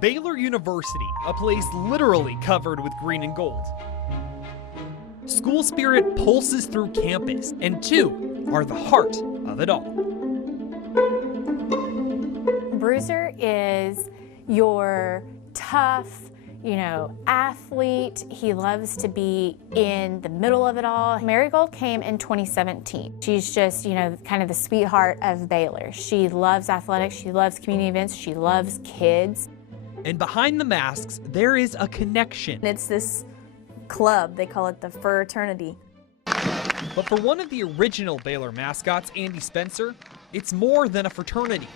Baylor University, a place literally covered with green and gold. School spirit pulses through campus, and two are the heart of it all. Bruiser is your tough, athlete. He loves to be in the middle of it all. Marigold came in 2017. She's just, kind of the sweetheart of Baylor. She loves athletics, she loves community events, she loves kids. And behind the masks, there is a connection. It's this club, they call it the Fraternity. But for one of the original Baylor mascots, Andy Spencer, it's more than a fraternity.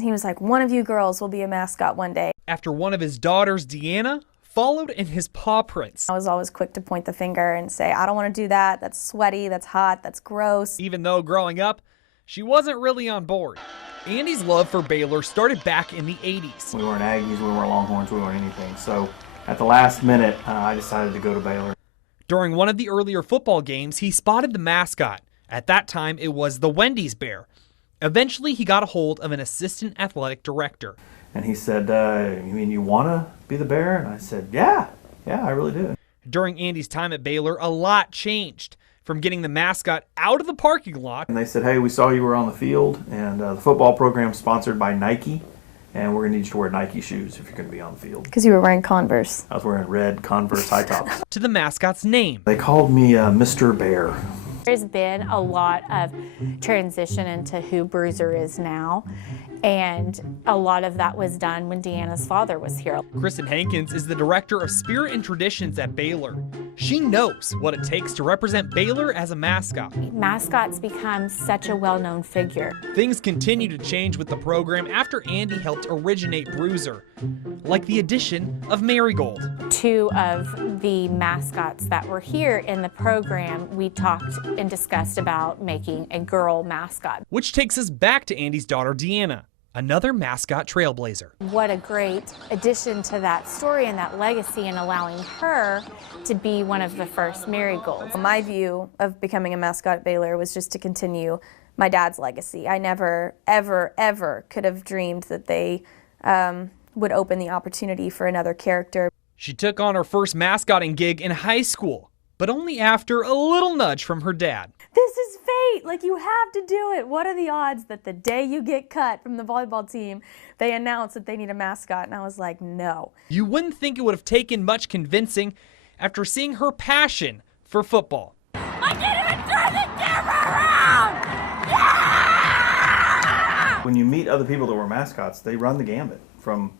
He was like, one of you girls will be a mascot one day. After one of his daughters, Deanna, followed in his paw prints. I was always quick to point the finger and say, I don't want to do that. That's sweaty, that's hot, that's gross. Even though growing up, she wasn't really on board. Andy's love for Baylor started back in the 80s. We weren't Aggies, we weren't Longhorns, we weren't anything. So at the last minute, I decided to go to Baylor. During one of the earlier football games, he spotted the mascot. At that time, it was the Wendy's bear. Eventually, he got a hold of an assistant athletic director. And he said, you mean you want to be the bear? And I said, yeah, I really do. During Andy's time at Baylor, a lot changed. From getting the mascot out of the parking lot. And they said, hey, we saw you were on the field, and the football program's sponsored by Nike, and we're going to need you to wear Nike shoes if you're going to be on the field. Because you were wearing Converse. I was wearing red Converse high tops. To the mascot's name. They called me Mr. Bear. There's been a lot of transition into who Bruiser is now, and a lot of that was done when Deanna's father was here. Kristen Hankins is the director of Spirit and Traditions at Baylor. She knows what it takes to represent Baylor as a mascot. Mascots become such a well-known figure. Things continue to change with the program after Andy helped originate Bruiser, like the addition of Marigold. Two of the mascots that were here in the program, we talked and discussed about making a girl mascot. Which takes us back to Andy's daughter, Deanna, another mascot trailblazer. What a great addition to that story and that legacy, and allowing her to be one of the first Marigolds. My view of becoming a mascot at Baylor was just to continue my dad's legacy. I never, ever, ever could have dreamed that they would open the opportunity for another character. She took on her first mascotting gig in high school, but only after a little nudge from her dad. This is fate, like you have to do it. What are the odds that the day you get cut from the volleyball team, they announce that they need a mascot? And I was like, no. You wouldn't think it would have taken much convincing after seeing her passion for football. I can't even turn the camera around! Yeah! When you meet other people that were mascots, they run the gambit from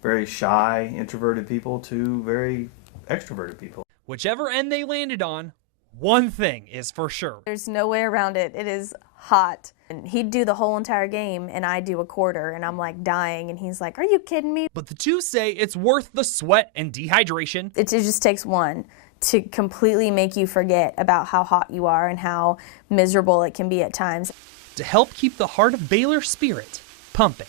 very shy, introverted people to very extroverted people. Whichever end they landed on, one thing is for sure. There's no way around it. It is hot. And he'd do the whole entire game, and I do a quarter, and I'm like dying, and he's like, are you kidding me? But the two say it's worth the sweat and dehydration. It just takes one to completely make you forget about how hot you are and how miserable it can be at times. To help keep the heart of Baylor spirit pumping.